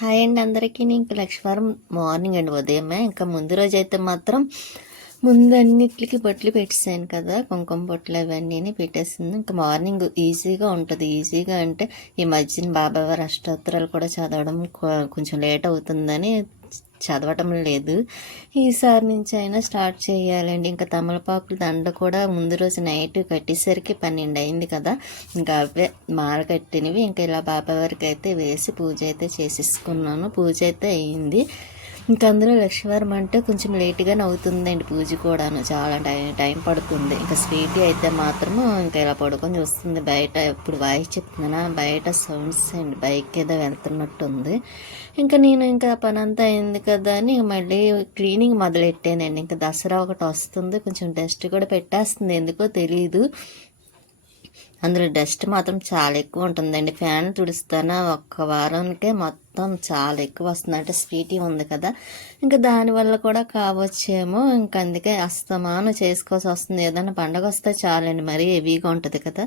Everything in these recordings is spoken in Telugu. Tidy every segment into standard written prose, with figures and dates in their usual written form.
హాయ్ అండి అందరికీ. ఇంక లక్షవారం మార్నింగ్ అండి, ఉదయమే. ఇంకా ముందు రోజు అయితే మాత్రం ముందు అన్నిటికి బొట్లు పెట్టేసాను కదా, కుంకుమ బొట్లు అవన్నీ పెట్టేసింది. ఇంకా మార్నింగ్ ఈజీగా ఉంటుంది. ఈజీగా అంటే ఈ మధ్యన బాబావారి అష్టోత్తరాలు కూడా చదవడం కొంచెం లేట్ అవుతుందని చదవటం లేదు. ఈసారి నుంచి అయినా స్టార్ట్ చేయాలండి. ఇంకా తమలపాకుల దండ కూడా ముందు రోజు నైట్ కట్టేసరికి 12 అయింది కదా, ఇంకా అవే మాల కట్టినవి ఇంకా ఇలా బాబావారికి అయితే వేసి పూజ అయితే చేసేసుకున్నాను. పూజ అయితే అయ్యింది. ఇంకా అందులో లక్ష్మీవారం అంటే కొంచెం లేట్గానే అవుతుందండి పూజ కూడాను, చాలా టైం పడుతుంది. ఇంకా స్వీటీ అయితే మాత్రము ఇంకా ఇలా పడుకొని చూస్తుంది బయట. ఎప్పుడు వాయిస్ చెప్తున్నానా, బయట సౌండ్స్ అండి, బైక్ ఏదో వెళ్తున్నట్టుంది. ఇంకా నేను ఇంకా పని అంతా అయింది కదా అని మళ్ళీ క్లీనింగ్ మొదలెట్టానండి. ఇంకా దసరా ఒకటి వస్తుంది, కొంచెం డస్ట్ కూడా పెట్టేస్తుంది, ఎందుకో తెలియదు. అందులో డస్ట్ మాత్రం చాలా ఎక్కువ ఉంటుందండి. ఫ్యాన్ తుడుస్తానా ఒక్క వారానికే మొత్తం చాలా ఎక్కువ వస్తుంది. అంటే స్వీటీ ఉంది కదా, ఇంకా దానివల్ల కూడా కావచ్చేమో. ఇంకా అందుకే అస్తమానం చేసుకోవాల్సి వస్తుంది. ఏదైనా పండగ వస్తే చాలండి, మరీ హెవీగా ఉంటుంది కదా.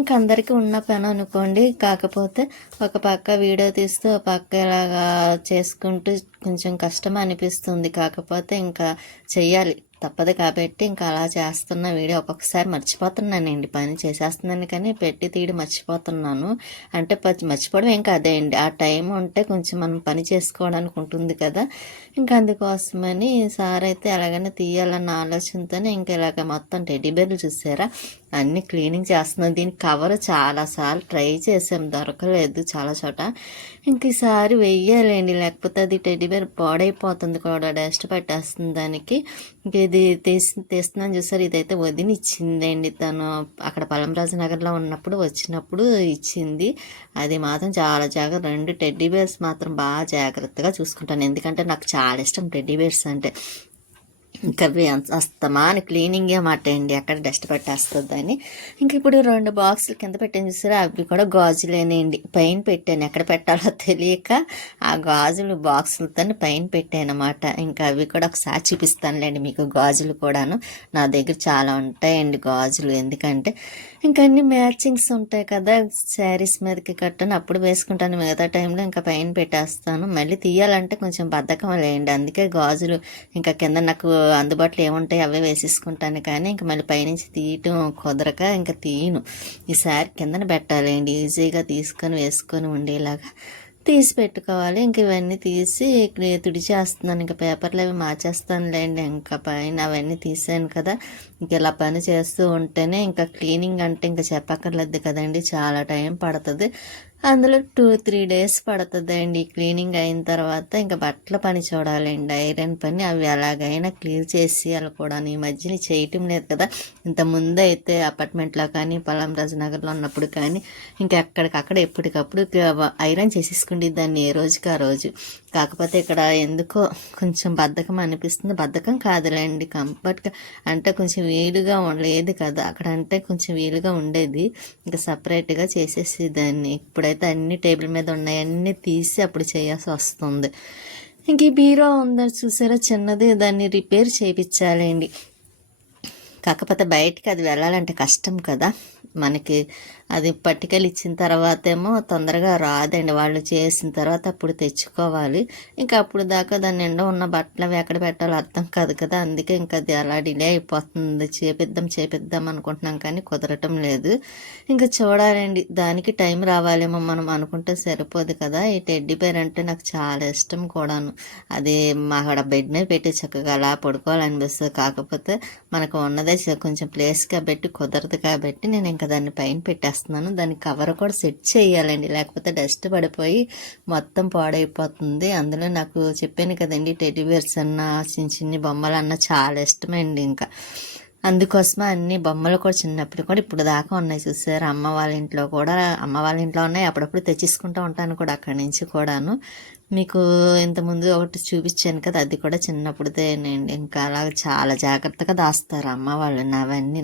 ఇంకా అందరికీ ఉన్న పని అనుకోండి. కాకపోతే ఒక పక్క వీడియో తీస్తూ ఒక పక్క ఇలాగా చేసుకుంటూ కొంచెం కష్టం అనిపిస్తుంది. కాకపోతే ఇంకా చెయ్యాలి, తప్పదు కాబట్టి ఇంకా అలా చేస్తున్న. వీడియో ఒక్కొక్కసారి మర్చిపోతున్నానండి, పని చేసేస్తున్నాను కానీ పెట్టి తీయడం మర్చిపోతున్నాను. అంటే మర్చిపోవడం ఏం కాదే అండి, ఆ టైం ఉంటే కొంచెం మనం పని చేసుకోవడానికి ఉంటుంది కదా. ఇంకా అందుకోసమని సార్ అయితే ఎలాగైనా తీయాలన్న ఆలోచనతోనే ఇంకా ఇలాగ మొత్తం టెడ్డీబేర్లు చూసారా అన్నీ క్లీనింగ్ చేస్తున్నాను. దీనికి కవర్ చాలాసార్లు ట్రై చేసాం, దొరకలేదు చాలా చోట. ఇంక ఈసారి వెయ్యాలండి, లేకపోతే అది టెడ్డీబేర్ పాడైపోతుంది కూడా, డస్ట్ పట్టేస్తుంది దానికి. ఇంక ఇది తీస్తున్నాను చూసారు, ఇదైతే వదిన ఇచ్చిందండి. తను అక్కడ పలంరాజు నగర్లో ఉన్నప్పుడు వచ్చినప్పుడు ఇచ్చింది. అది మాత్రం చాలా జాగ్రత్త, 2 టెడ్డీబేర్స్ మాత్రం బాగా జాగ్రత్తగా చూసుకుంటాను, ఎందుకంటే నాకు చాలా ఇష్టం టెడ్డీబేర్స్ అంటే. ఇంకా అస్తమాని క్లీనింగే మాట అండి, అక్కడ డస్ట్ పట్టేస్తుందని. ఇంక ఇప్పుడు 2 బాక్సులు కింద పెట్టాను చూసారా, అవి కూడా గాజులేనండి. పైన పెట్టాను, ఎక్కడ పెట్టాలో తెలియక ఆ గాజులు బాక్సులతో పైన పెట్టాను అనమాట. ఇంకా అవి కూడా ఒకసారి చూపిస్తానులేండి మీకు, గాజులు కూడాను. నా దగ్గర చాలా ఉంటాయండి గాజులు, ఎందుకంటే ఇంకా అన్ని మ్యాచింగ్స్ ఉంటాయి కదా, శారీస్ మీదకి కట్టను అప్పుడు వేసుకుంటాను, మిగతా టైంలో ఇంకా పైన పెట్టేస్తాను. మళ్ళీ తీయాలంటే కొంచెం బద్ధకం లేండి, అందుకే గాజులు ఇంకా కింద నాకు అందుబాటులో ఏముంటాయి అవే వేసేసుకుంటాను. కానీ ఇంక మళ్ళీ పైనుంచి తీయటం కుదరక ఇంకా తీయను. ఈసారి కిందన పెట్టాలండి, ఈజీగా తీసుకొని వేసుకొని ఉండేలాగా తీసి పెట్టుకోవాలి. ఇంక ఇవన్నీ తీసి తుడిచేస్తున్నాను, ఇంకా పేపర్లు అవి మార్చేస్తానులేండి. ఇంకా పైన అవన్నీ తీసాను కదా, ఇంక ఇలా పని చేస్తూ ఉంటేనే ఇంకా క్లీనింగ్ అంటే ఇంకా చెప్పక్కర్లేదు కదండి, చాలా టైం పడుతుంది. అందులో 2-3 డేస్ పడుతుందండి క్లీనింగ్ అయిన తర్వాత. ఇంకా బట్టల పని చూడాలండి, ఐరన్ పని, అవి ఎలాగైనా క్లియర్ చేసి అలా కూడా ఈ మధ్యన చేయటం లేదు కదా. ఇంత ముందు అయితే అపార్ట్మెంట్లో కానీ పలంరాజు నగర్లో ఉన్నప్పుడు కానీ ఇంకా ఎక్కడికక్కడ ఎప్పటికప్పుడు ఐరన్ చేసేసుకుంటే దాన్ని ఏ రోజుకి ఆ రోజు. కాకపోతే ఇక్కడ ఎందుకో కొంచెం బద్ధకం అనిపిస్తుంది. బద్ధకం కాదులేండి, కంఫర్ట్గా అంటే కొంచెం వీలుగా లేదు కదా, అక్కడ అంటే కొంచెం వీలుగా ఉండేది. ఇంకా సపరేట్గా చేసేసి దాన్ని. ఇప్పుడైతే అన్ని టేబుల్ మీద ఉన్నాయి, అన్నీ తీసి అప్పుడు చేయాల్సి వస్తుంది. ఇంక ఈ బీరో ఉందని చూసారా చిన్నది, దాన్ని రిపేర్ చేయించాలండి. కాకపోతే బయటికి అది వెళ్ళాలంటే కష్టం కదా మనకి. అది పట్టుకెళ్ళి ఇచ్చిన తర్వాత ఏమో తొందరగా రాదండి, వాళ్ళు చేసిన తర్వాత అప్పుడు తెచ్చుకోవాలి. ఇంకా అప్పుడు దాకా దాని నిండా ఉన్న బట్టలు అవి ఎక్కడ పెట్టాలో అర్థం కాదు కదా, అందుకే ఇంకా అది అలా డిలే అయిపోతుంది. చేపిద్దాం అనుకుంటున్నాం కానీ కుదరటం లేదు. ఇంకా చూడాలండి, దానికి టైం రావాలేమో, మనం అనుకుంటే సరిపోదు కదా. ఈ టెడ్డీ బేర్ అంటే నాకు చాలా ఇష్టం కూడాను. అది మా అక్కడ బెడ్ మీద పెట్టి చక్కగా అలా పడుకోవాలనిపిస్తుంది. కాకపోతే మనకు ఉన్నదే కొంచెం ప్లేస్ కాబట్టి కుదరదు కాబట్టి నేను ఇంకా దాన్ని పైన పెట్టేస్తున్నాను. దాని కవర్ కూడా సెట్ చేయాలండి, లేకపోతే డస్ట్ పడిపోయి మొత్తం పాడైపోతుంది. అందులో నాకు చెప్పాను కదండి, టెడ్డీబేర్స్ అన్న చిన్ని బొమ్మలు అన్న చాలా ఇష్టమండి. ఇంకా అందుకోసమే అన్ని బొమ్మలు కూడా చిన్నప్పుడు కూడా ఇప్పుడు దాకా ఉన్నాయి చూసారు. అమ్మ వాళ్ళ ఇంట్లో ఉన్నాయి, అప్పుడప్పుడు తెచ్చేసుకుంటూ ఉంటాను కూడా అక్కడి నుంచి కూడాను. మీకు ఇంతకుముందు ఒకటి చూపించాను కదా, అది కూడా చిన్నప్పుడుదేనండి. ఇంకా అలా చాలా జాగ్రత్తగా దాస్తారు అమ్మ వాళ్ళు.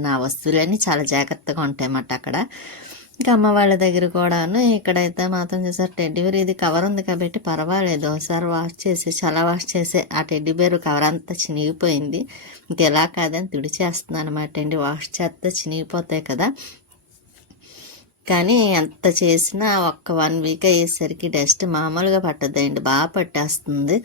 నా వస్తువులన్నీ చాలా జాగ్రత్తగా ఉంటాయి అన్నమాట అక్కడ. ఇంకా అమ్మ వాళ్ళ దగ్గర కూడాను. ఇక్కడైతే మాత్రం చూసారు టెడ్డీబేర్, ఇది కవర్ ఉంది కాబట్టి పర్వాలేదు, ఒకసారి చాలా వాష్ చేసే ఆ టెడ్డీబేర్ కవర్ అంతా చినిగిపోయింది. ఇంకెలా కాదని తుడిచేస్తున్నాను అనమాట అండి, వాష్ చేస్తే చినిగిపోతాయి కదా. కానీ ఎంత చేసినా ఒక్క 1 వీక్ అయ్యేసరికి డస్ట్ మామూలుగా పట్టదండి, బాగా పట్టేస్తుంది.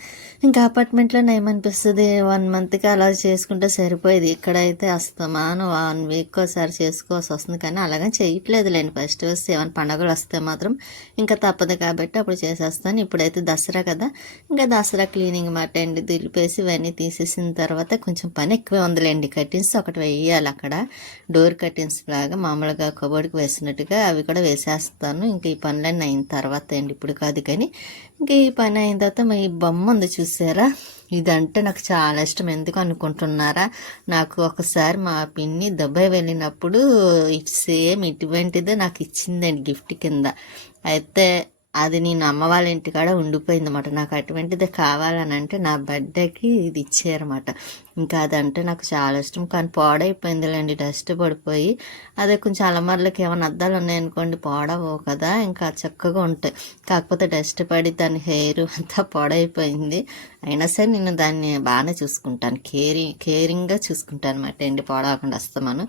ఇంకా అపార్ట్మెంట్లో ఏమనిపిస్తుంది, 1 మంత్కి అలా చేసుకుంటే సరిపోయేది. ఇక్కడైతే అస్తమానం 1 వీక్ ఒకసారి చేసుకోవాల్సి వస్తుంది. కానీ అలాగని చేయట్లేదులేండి. ఫెస్టివల్స్ ఏమైనా పండుగలు వస్తే మాత్రం ఇంకా తప్పదు కాబట్టి అప్పుడు చేసేస్తాను. ఇప్పుడైతే దసరా కదా, ఇంకా దసరా క్లీనింగ్ మాట అండి, దులిపేసి ఇవన్నీ తీసేసిన తర్వాత కొంచెం పని ఎక్కువే ఉందిలేండి. కర్టెన్స్ ఒకటి వేయాలి అక్కడ, డోర్ కర్టెన్స్ లాగా మామూలుగా కబోర్డ్కి వేసినట్టుగా అవి కూడా వేసేస్తాను. ఇంకా ఈ పనులన్నీ అయిన తర్వాత అండి, ఇప్పుడు కాదు కానీ ఇంకా ఈ పని అయిన తర్వాత ఈ బొమ్మ ఉంది చూసారా, ఇదంటే నాకు చాలా ఇష్టం. ఎందుకు అనుకుంటున్నారా, నాకు ఒకసారి మా పిన్ని దుబాయ్ వెళ్ళినప్పుడు సేమ్ ఇటువంటిదే నాకు ఇచ్చిందండి గిఫ్ట్ కింద. అయితే అది నేను అమ్మ వాళ్ళ ఇంటికాడ ఉండిపోయింది అన్నమాట. నాకు అటువంటిది కావాలని అంటే నా బర్త్డేకి ఇది ఇచ్చారన్నమాట. ఇంకా అదంటే నాకు చాలా ఇష్టం. కానీ పాడైపోయిందిలేండి, డస్ట్ పడిపోయి. అదే కొంచెం అలమార్లకి ఏమైనా అద్దాలు ఉన్నాయనుకోండి పాడవు కదా, ఇంకా చక్కగా ఉంటాయి. కాకపోతే డస్ట్ పడి దాని హెయిర్ అంతా పాడైపోయింది. అయినా సరే నేను దాన్ని బాగానే చూసుకుంటాను, కేరింగ్గా చూసుకుంటాను అనమాట అండి, పాడవకుండా వస్తాను.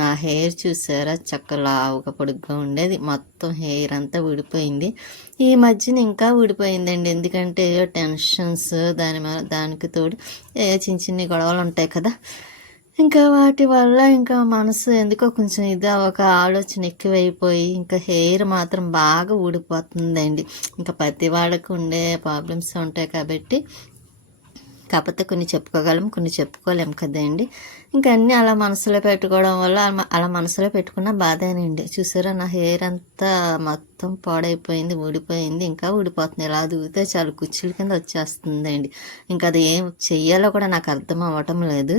నా హెయిర్ చూసారా, చక్క లావుగా పొడుగ్గా ఉండేది, మొత్తం హెయిర్ అంతా ఊడిపోయింది. ఈ మధ్యన ఇంకా ఊడిపోయిందండి, ఎందుకంటే టెన్షన్స్ దానికి తోడు చిన్న చిన్న గొడవలు ఉంటాయి కదా, ఇంకా వాటి వల్ల ఇంకా మనసు ఎందుకో కొంచెం ఒక ఆలోచన ఎక్కువైపోయి ఇంకా హెయిర్ మాత్రం బాగా ఊడిపోతుందండి. ఇంకా ప్రతి వాళ్ళకు ఉండే ప్రాబ్లమ్స్ ఉంటాయి కాబట్టి, కాకపోతే కొన్ని చెప్పుకోగలం, కొన్ని చెప్పుకోలేం కదండి. ఇంకా అన్నీ అలా మనసులో పెట్టుకోవడం వల్ల అలా మనసులో పెట్టుకున్న బాధేనండి. చూసారా, నా హెయిర్ అంతా మొత్తం పాడైపోయింది, ఊడిపోయింది, ఇంకా ఊడిపోతుంది. ఇలా దూగితే చాలు కుచ్చుల కింద వచ్చేస్తుందండి. ఇంకా అది ఏం చెయ్యాలో కూడా నాకు అర్థం అవ్వటం లేదు.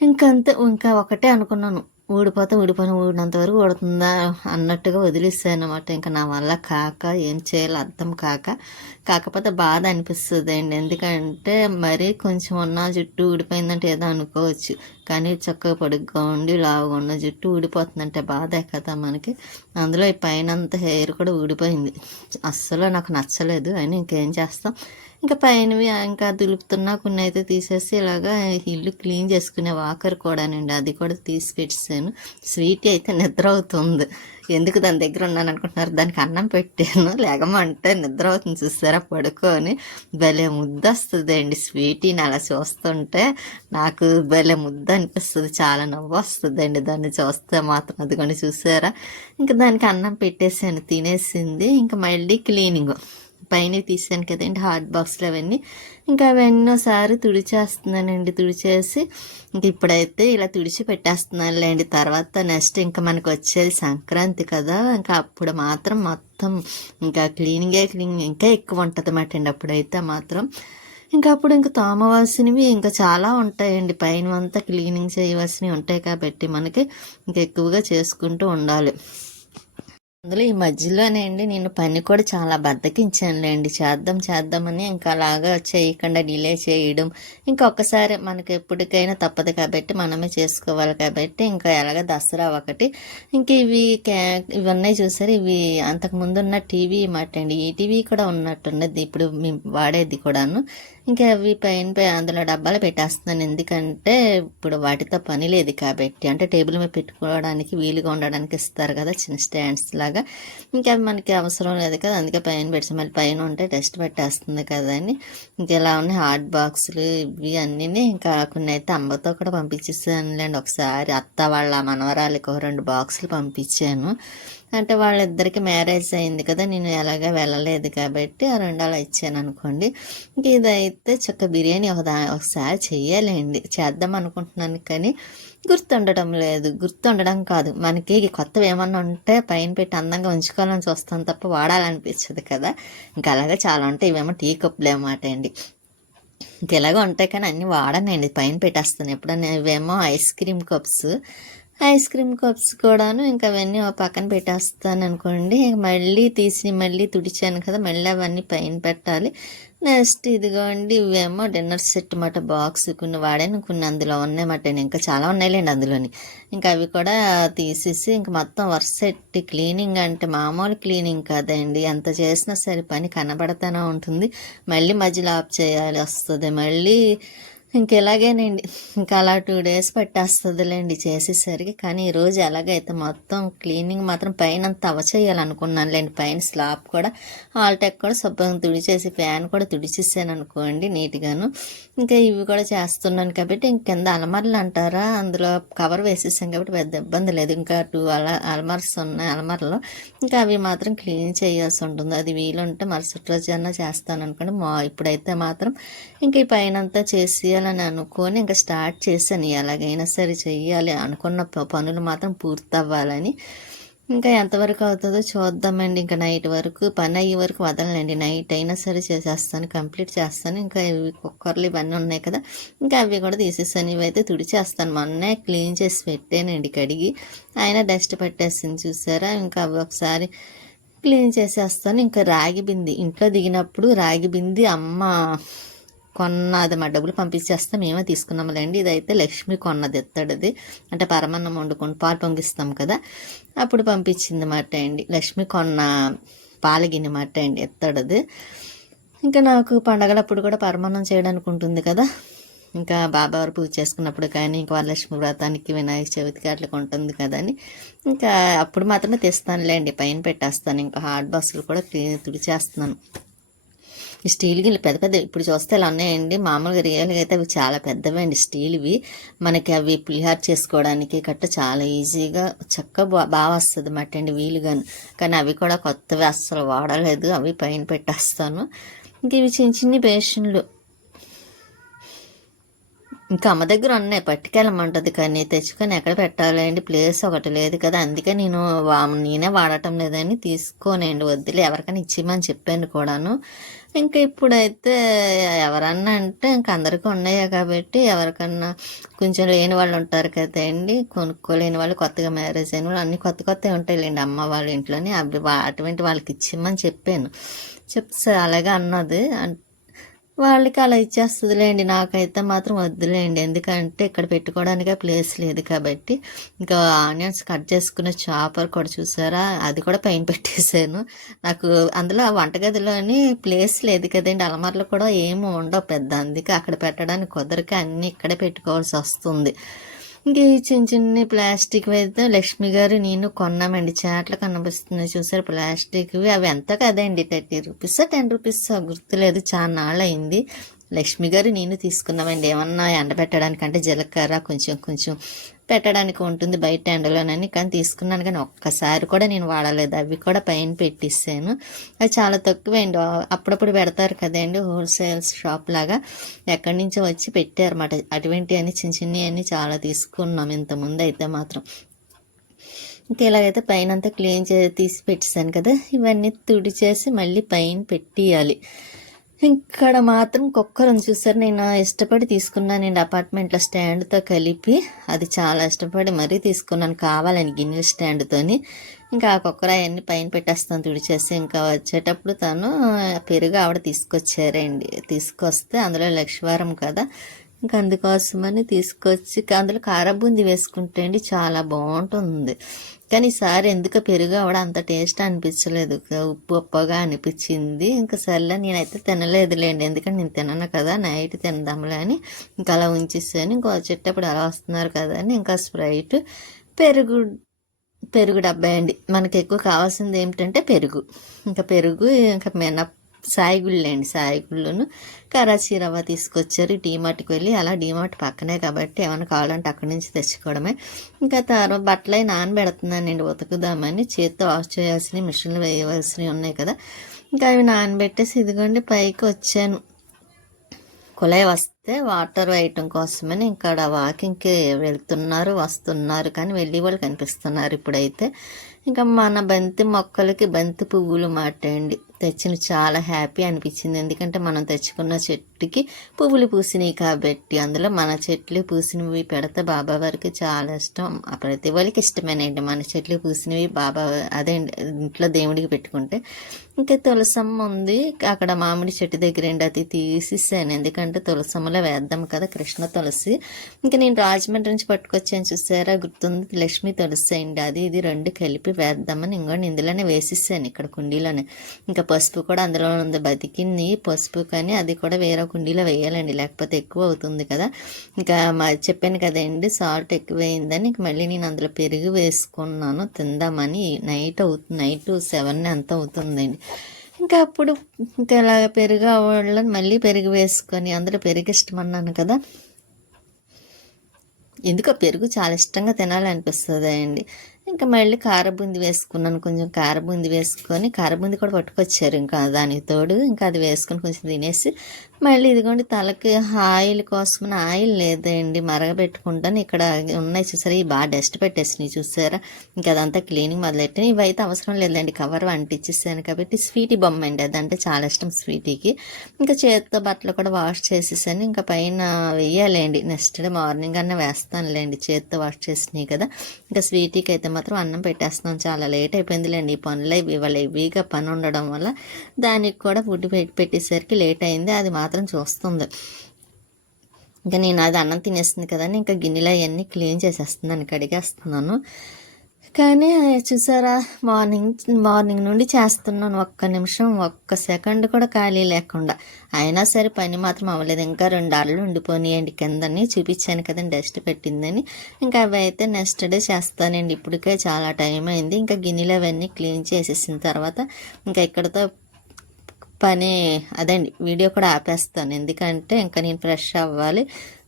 ఇంకంతే, ఇంకా ఒకటే అనుకున్నాను, ఊడినంత వరకు ఊడుతుందా అన్నట్టుగా వదిలేసాను అనమాట. ఇంకా నా వల్ల ఏం చేయాలో అర్థం కాకపోతే బాధ అనిపిస్తుంది అండి. ఎందుకంటే మరీ కొంచెం ఉన్న జుట్టు ఊడిపోయిందంటే ఏదో అనుకోవచ్చు, కానీ చక్కగా పొడుగ్గా ఉండి లావుగా ఉన్న జుట్టు ఊడిపోతుందంటే బాధే కదా మనకి. అందులో ఈ పైన అంత హెయిర్ కూడా ఊడిపోయింది, అస్సలు నాకు నచ్చలేదు. అయినా ఇంకేం చేస్తాం, ఇంకా పైనవి ఇంకా దులుపుతున్నా, కొన్ని అయితే తీసేసి ఇలాగా ఇల్లు క్లీన్ చేసుకునే వాకర్ కూడానండి, అది కూడా తీసి పెట్టాను. స్వీట్ అయితే నిద్ర అవుతుంది, ఎందుకు దాని దగ్గర ఉన్నాను అనుకుంటున్నారు, దానికి అన్నం పెట్టాను, లేకమంటే నిద్ర అవుతుంది చూస్తారా పడుకొని. భలే ముద్ద వస్తుంది అండి స్వీటీని అలా చూస్తుంటే, నాకు భలే ముద్ద అనిపిస్తుంది, చాలా నవ్వు వస్తుంది అండి దాన్ని చూస్తే మాత్రం. అదిగోండి చూసారా, ఇంకా దానికి అన్నం పెట్టేసాను, తినేసింది. ఇంకా మళ్ళీ క్లీనింగ్ పైన తీసాను కదండి హాట్ బాక్స్లు అవన్నీ, ఇంకా అవన్నీ ఒకసారి తుడిచేస్తున్నానండి. తుడిచేసి ఇంక ఇప్పుడైతే ఇలా తుడిచి పెట్టేస్తున్నాను లేండి. తర్వాత నెక్స్ట్ ఇంకా మనకు వచ్చేది సంక్రాంతి కదా, ఇంకా అప్పుడు మాత్రం మొత్తం ఇంకా క్లీనింగ్ ఇంకా ఎక్కువ ఉంటుంది అన్నమాట అండి. అప్పుడైతే మాత్రం ఇంకా అప్పుడు ఇంకా తోమవలసినవి ఇంకా చాలా ఉంటాయండి, పైన అంతా క్లీనింగ్ చేయవలసినవి ఉంటాయి కాబట్టి మనకి ఇంకా ఎక్కువగా చేసుకుంటూ ఉండాలి. అందులో ఈ మధ్యలోనే అండి నేను పని కూడా చాలా బద్దకించానులేండి, చేద్దామని ఇంకా అలాగా చేయకుండా డిలే చేయడం. ఒక్కసారి మనకి ఎప్పటికైనా తప్పదు కాబట్టి మనమే చేసుకోవాలి కాబట్టి, ఇంకా ఎలాగ దసరా ఒకటి, ఇంక ఇవన్నీ చూసారు, ఇవి అంతకుముందు ఉన్న టీవీ మాట అండి. ఈ టీవీ కూడా ఉన్నట్టున్నది ఇప్పుడు మేము వాడేది కూడాను. ఇంకా అవి పైన అందులో డబ్బాలు పెట్టేస్తున్నాను, ఎందుకంటే ఇప్పుడు వాటితో పని లేదు కాబట్టి. అంటే టేబుల్ మీద పెట్టుకోవడానికి వీలుగా ఉండడానికి ఇస్తారు కదా చిన్న స్టాండ్స్ లాగా, ఇంకా మనకి అవసరం లేదు కదా, అందుకే పైన పెట్టి మళ్ళీ పైన ఉంటే డస్ట్ పెట్టేస్తుంది కదా అని ఇలా ఉన్నాయి హాట్ బాక్సులు ఇవి అన్నీ. ఇంకా కొన్ని అయితే అమ్మతో కూడా పంపించేసానులేండి. ఒకసారి అత్త వాళ్ళ మనవరాలకి 2 బాక్సులు పంపించాను, అంటే వాళ్ళిద్దరికి మ్యారేజ్ అయింది కదా, నేను ఎలాగా వెళ్ళలేదు కాబట్టి ఆ 2 అలా ఇచ్చాను అనుకోండి. ఇంక ఇదైతే చక్క బిర్యానీ ఒకసారి చెయ్యాలండి, చేద్దాం అనుకుంటున్నాను కానీ గుర్తుండడం కాదు, మనకి కొత్తవి ఏమన్నా ఉంటే పైన పెట్టి అందంగా ఉంచుకోవాలని చూస్తాం తప్ప వాడాలనిపించదు కదా. ఇంకా అలాగే చాలా ఉంటాయి, ఇవేమో టీ కప్పులు అన్నమాట అండి. ఇంకెలాగో ఉంటాయి కానీ అన్నీ వాడనండి, పైన పెట్టేస్తాను ఎప్పుడన్నా. ఇవేమో ఐస్ క్రీమ్ కప్స్ కూడాను ఇంకా అవన్నీ పక్కన పెట్టేస్తాను అనుకోండి. మళ్ళీ మళ్ళీ తుడిచాను కదా, మళ్ళీ అవన్నీ పైన పెట్టాలి. నెక్స్ట్ ఇదిగోండి, ఇవేమో డిన్నర్ సెట్ మాట బాక్స్, కొన్ని వాడాను, కొన్ని అందులో ఉన్నాయన్నమాట. ఇంకా చాలా ఉన్నాయిలేండి అందులోని. ఇంకా అవి కూడా తీసేసి ఇంకా మొత్తం వరుసెట్టి క్లీనింగ్ అంటే మామూలు క్లీనింగ్ కదండి, ఎంత చేసినా సరే పని కనబడతానే ఉంటుంది. మళ్ళీ మధ్యలో ఆఫ్ చేయాలి వస్తుంది, మళ్ళీ ఇంకెలాగేనండి. ఇంకా అలా 2 డేస్ పట్టేస్తుందిలేండి చేసేసరికి. కానీ ఈరోజు ఎలాగైతే మొత్తం క్లీనింగ్ మాత్రం పైనంతా అవచేయాలనుకున్నానులేండి. పైన స్లాబ్ కూడా ఆల్టెక్ కూడా శుభ్రంగా తుడిచేసి ఫ్యాన్ కూడా తుడిచేసాను అనుకోండి నీట్గాను. ఇంకా ఇవి కూడా చేస్తున్నాను కాబట్టి కింద అలమరలు అంటారా, అందులో కవర్ వేసేసాం కాబట్టి పెద్ద ఇబ్బంది లేదు. ఇంకా 2 అలమర్స్ ఉన్నాయి అలమరలో. ఇంకా అవి మాత్రం క్లీన్ చేయాల్సి ఉంటుంది. అది వీలుంటే మరుసటి రోజు అన్నా చేస్తాను అనుకోండి. ఇప్పుడైతే మాత్రం ఇంక ఈ పైనంతా చేసేయాలని అనుకొని ఇంకా స్టార్ట్ చేశాను. ఎలాగైనా సరే చెయ్యాలి అనుకున్న పనులు మాత్రం పూర్తి అవ్వాలని. ఇంకా ఎంతవరకు అవుతుందో చూద్దామండి. ఇంకా నైట్ వరకు పని అయ్యే వరకు వదలనండి. నైట్ అయినా సరే చేసేస్తాను, కంప్లీట్ చేస్తాను. ఇంకా ఇవి కుక్కర్లు ఇవన్నీ ఉన్నాయి కదా, ఇంకా అవి కూడా తీసేస్తాను. ఇవైతే తుడిచేస్తాను. మొన్నే క్లీన్ చేసి పెట్టానండి కడిగి. అయినా డస్ట్ పట్టేసింది చూసారా. ఇంకా అవి ఒకసారి క్లీన్ చేసేస్తాను. ఇంకా రాగి బింది ఇంట్లో దిగినప్పుడు రాగి బింది అమ్మ కొన్నది, మా డబ్బులు పంపించేస్తాం, మేమే తీసుకున్నాములేండి. ఇదైతే లక్ష్మి కొన్నది, ఎత్తడిది. అంటే పరమన్నం వండుకొని పాలు పొంగిస్తాం కదా, అప్పుడు పంపించింది మాట అండి. లక్ష్మి కొన్న పాలగిన్నె మాట అండి, ఎత్తడిది. ఇంకా నాకు పండగలప్పుడు కూడా పరమన్నం చేయడానికి ఉంటుంది కదా, ఇంకా బాబావారు పూజ చేసుకున్నప్పుడు కానీ, ఇంకా వరలక్ష్మి వ్రతానికి, వినాయక చవితికి అట్లా ఉంటుంది కదా అని ఇంకా అప్పుడు మాత్రమే తెస్తానులేండి. పైన పెట్టేస్తాను. ఇంకా హాట్ బాక్సులు కూడా తుడిచేస్తున్నాను. ఈ స్టీల్ గిన్నెలు పెద్ద పెద్ద ఇప్పుడు చూస్తే ఇలా ఉన్నాయండి. మామూలుగా రియల్గా అయితే అవి చాలా పెద్దవండి స్టీల్వి. మనకి అవి పులిహార చేసుకోవడానికి చాలా ఈజీగా చక్కగా బాగా వస్తుంది అన్నమాట అండి వీలుగాను. కానీ అవి కూడా కొత్తవి అస్సలు వాడలేదు, అవి పైన పెట్టేస్తాను. ఇంక ఇవి చిన్న చిన్ని బేషన్లు ఇంకా అమ్మ దగ్గర ఉన్నాయి, పట్టుకెళ్ళమంటుంది. కానీ తెచ్చుకొని ఎక్కడ పెట్టాలండి, ప్లేస్ ఒకటి లేదు కదా. అందుకే నేనే వాడటం లేదని తీసుకోనండి, వద్దులే ఎవరికైనా ఇచ్చిమని చెప్పాను కూడాను. ఇంకా ఇప్పుడైతే ఎవరన్నా అంటే ఇంకా అందరికీ ఉన్నాయా కాబట్టి, ఎవరికన్నా కొంచెం లేని వాళ్ళు ఉంటారు కదండి, కొనుక్కోలేని వాళ్ళు, కొత్తగా మ్యారేజ్ అయిన వాళ్ళు, అన్ని కొత్త కొత్తవి ఉంటాయిలేండి అమ్మ వాళ్ళ ఇంట్లోని. అవి అటువంటి వాళ్ళకి ఇచ్చిమని చెప్పాను. చెప్తే అలాగే అన్నది. వాళ్ళకి అలా ఇచ్చేస్తుందిలేండి, నాకైతే మాత్రం వద్దులేండి. ఎందుకంటే ఇక్కడ పెట్టుకోవడానికి ప్లేస్ లేదు కాబట్టి. ఇంకా ఆనియన్స్ కట్ చేసుకునే చాపర్ కూడా చూసారా, అది కూడా పైన పెట్టేశాను. నాకు అందులో వంటగదిలోని ప్లేస్ లేదు కదండి, అలమార్లు కూడా ఏమి ఉండవు పెద్ద, అందుకే అక్కడ పెట్టడానికి కుదరక అన్నీ ఇక్కడే పెట్టుకోవాల్సి వస్తుంది. ఇంక ఈ చిన్న చిన్న ప్లాస్టిక్ అయితే లక్ష్మి గారు నేను కొన్నామండి. చాట్లు కనిపిస్తున్నాయి చూసారు ప్లాస్టిక్వి. అవి ఎంత కదండి, 30 రూపీస్ 10 రూపీస్ గుర్తులేదు, చాలా నాళ్ళు అయింది. లక్ష్మి గారు నేను తీసుకున్నామండి. ఏమన్నా ఎండబెట్టడానికి అంటే జీలకర్ర కొంచెం కొంచెం పెట్టడానికి ఉంటుంది బయట ఎండలోనని. కానీ తీసుకున్నాను, కానీ ఒక్కసారి కూడా నేను వాడలేదు. అవి కూడా పైన పెట్టిస్తాను. అది చాలా తక్కువేండి, అప్పుడప్పుడు పెడతారు కదండి హోల్సేల్ షాప్ లాగా, ఎక్కడి నుంచో వచ్చి పెట్టారన్నమాట. అటువంటి అని చిన్న చిన్నవి అన్నీ చాలా తీసుకున్నాం ఇంతకుముందు అయితే మాత్రం. ఇంకా ఇలాగైతే పైన అంతా క్లీన్ తీసి పెట్టేశాను కదా, ఇవన్నీ తుడిచేసి మళ్ళీ పైన పెట్టియాలి. ఇక్కడ మాత్రం కుక్కర్ ఉంది చూసారు, నేను ఇష్టపడి తీసుకున్నానండి అపార్ట్మెంట్లో స్టాండ్తో కలిపి. అది చాలా ఇష్టపడి మరీ తీసుకున్నాను కావాలని, గిన్నెల స్టాండ్తోని. ఇంకా ఆ కుక్కర్ అవన్నీ పైన పెట్టేస్తాను తుడిచేసి. ఇంకా వచ్చేటప్పుడు తను పెరుగు ఆవిడ తీసుకొచ్చారండి, తీసుకొస్తే అందులో లక్ష్మీవారం కదా, ఇంకా అందుకోసమని తీసుకొచ్చి అందులో కారబూంది వేసుకుంటే అండి చాలా బాగుంటుంది. కానీ ఈసారి ఎందుకు పెరుగు ఆవిడ అంత టేస్ట్ అనిపించలేదు, ఉప్పు ఉప్పుగా అనిపించింది. ఇంకా సర్లే నేనైతే తినలేదులేండి, ఎందుకంటే నేను తినను కదా, నైట్ తిందాంలే అని ఇంకా అలా ఉంచేసాను. ఇంకా వచ్చేటప్పుడు అలా వస్తున్నారు కదా అని ఇంకా స్ప్రైట్, పెరుగు పెరుగు డబ్బా అండి. మనకి ఎక్కువ కావాల్సింది ఏమిటంటే పెరుగు. ఇంకా పెరుగు, ఇంకా సాయిగుళ్ళు అండి, సాయిగుళ్ళును కరాచీ రవ్వ తీసుకొచ్చారు. డీమార్ట్కి వెళ్ళి, అలా డీమార్ట్ పక్కనే కాబట్టి ఏమైనా కావాలంటే అక్కడి నుంచి తెచ్చుకోవడమే. ఇంకా తర్వాత బట్టలు నానబెడుతున్నానండి ఉతుకుదామని. చేత్తో వాష్ చేయాల్సినవి, మిషన్లు వేయవలసినవి ఉన్నాయి కదా, ఇంకా అవి నానబెట్టేసి ఇదిగోండి పైకి వచ్చాను. కుళాయి వస్తే వాటర్ వేయటం కోసమని ఇక్కడ వాకింగ్కి వెళ్తున్నారు, వస్తున్నారు, కానీ వెళ్ళి వాళ్ళు కనిపిస్తున్నారు ఇప్పుడైతే. ఇంకా మన బంతి మొక్కలకి బంతి పువ్వులు మాటండి తెచ్చిన, చాలా హ్యాపీ అనిపించింది. ఎందుకంటే మనం తెచ్చుకున్న చెట్టుకి పువ్వులు పూసినాయి కాబట్టి, అందులో మన చెట్లు పూసినవి పెడితే బాబా వారికి చాలా ఇష్టం. ప్రతి వాళ్ళకి ఇష్టమేనండి మన చెట్లు పూసినవి, బాబా అదే ఇంట్లో దేవుడికి పెట్టుకుంటే. ఇంకా తులసమ్మ ఉంది అక్కడ మామిడి చెట్టు దగ్గర అండి, అది తీసేసాను ఎందుకంటే తులసమ్మలో వేద్దాం కదా, కృష్ణ తులసి. ఇంకా నేను రాజమండ్రి నుంచి పట్టుకొచ్చాను చూసారా, గుర్తుంది, లక్ష్మీ తులసి అండి, అది ఇది రెండు కలిపి వేద్దామని ఇంకోండి ఇందులోనే వేసేసాను ఇక్కడ కుండీలోనే. ఇంకా పసుపు కూడా అందులో ఉంది, బతికింది పసుపు, కానీ అది కూడా వేరే కుండీలో వేయాలండి, లేకపోతే ఎక్కువ అవుతుంది కదా. ఇంకా చెప్పాను కదండి సాల్ట్ ఎక్కువైందని, ఇంక మళ్ళీ నేను అందులో పెరుగు వేసుకున్నాను తిందామని. నైట్ 7 అంత అవుతుందండి. ఇంకా అప్పుడు ఇంకా ఇలాగ పెరుగు అవ్వాలని మళ్ళీ పెరుగు వేసుకొని, అందులో పెరుగు ఇష్టం అన్నాను కదా, ఎందుకో పెరుగు చాలా ఇష్టంగా తినాలనిపిస్తుంది అండి. ఇంకా మళ్ళీ కారబూంది వేసుకున్నాను, కొంచెం కారబూంది వేసుకొని, కారబూంది కూడా పట్టుకొచ్చారు ఇంకా దానికి తోడు, ఇంకా అది వేసుకొని కొంచెం తినేసి మళ్ళీ ఇదిగోండి తలకి ఆయిల్ కోసమని ఆయిల్ లేదండి మరగబెట్టుకుంటాను. ఇక్కడ ఉన్నాయి చూసారా, ఇవి బాగా డస్ట్ పెట్టేసినాయి చూసారా, ఇంకా అదంతా క్లీనింగ్ మొదలెట్టాను. ఇవైతే అవసరం లేదండి, కవర్ అంటించేసాను కాబట్టి. స్వీటీ బొమ్మ అండి, అదంటే చాలా ఇష్టం స్వీటీకి. ఇంకా చేతితో బట్టలు కూడా వాష్ చేసేసాను, ఇంకా పైన వేయాలండి, నెక్స్ట్ డే మార్నింగ్ అన్న వేస్తానులేండి, చేతితో వాష్ చేసినాయి కదా. ఇంకా స్వీటీకి అయితే మాత్రం అన్నం పెట్టేస్తున్నాం, చాలా లేట్ అయిపోయిందిలేండి, ఈ పనులు ఇవాళ హెవీగా పని ఉండడం వల్ల దానికి కూడా ఫుడ్ పెట్టేసరికి లేట్ అయింది. అది మాత్రం చూస్తుంది. ఇంకా నేను అది అన్నం తినేస్తుంది కదా, ఇంకా గిన్నెలు అవన్నీ క్లీన్ చేసేస్తున్నాను, కడిగేస్తున్నాను. కానీ చూసారా, మార్నింగ్ నుండి చేస్తున్నాను, ఒక్క నిమిషం ఒక్క సెకండ్ కూడా ఖాళీ లేకుండా. అయినా సరే పని మాత్రం అవ్వలేదు. ఇంకా 2 అరలు ఉండిపోయినాయండి కిందని, చూపించాను కదండి డస్ట్ పెట్టిందని. ఇంకా అవి అయితే నెక్స్ట్ డే చేస్తానండి, ఇప్పటికే చాలా టైం అయింది. ఇంకా గిన్నెలు అవన్నీ క్లీన్ చేసేసిన తర్వాత ఇంకా ఇక్కడతో పని అదండి, వీడియో కూడా ఆపేస్తాను, ఎందుకంటే ఇంకా నేను ఫ్రెష్ అవ్వాలి,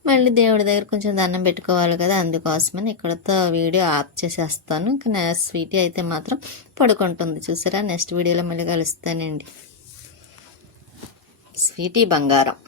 మళ్ళీ దేవుడి దగ్గర కొంచెం దండం పెట్టుకోవాలి కదా, అందుకోసమని ఇక్కడతో వీడియో ఆఫ్ చేసేస్తాను. ఇంకా నా స్వీటీ అయితే మాత్రం పడుకుంటుంది చూసారా. నెక్స్ట్ వీడియోలో మళ్ళీ కలుస్తానండి. స్వీటీ బంగారం.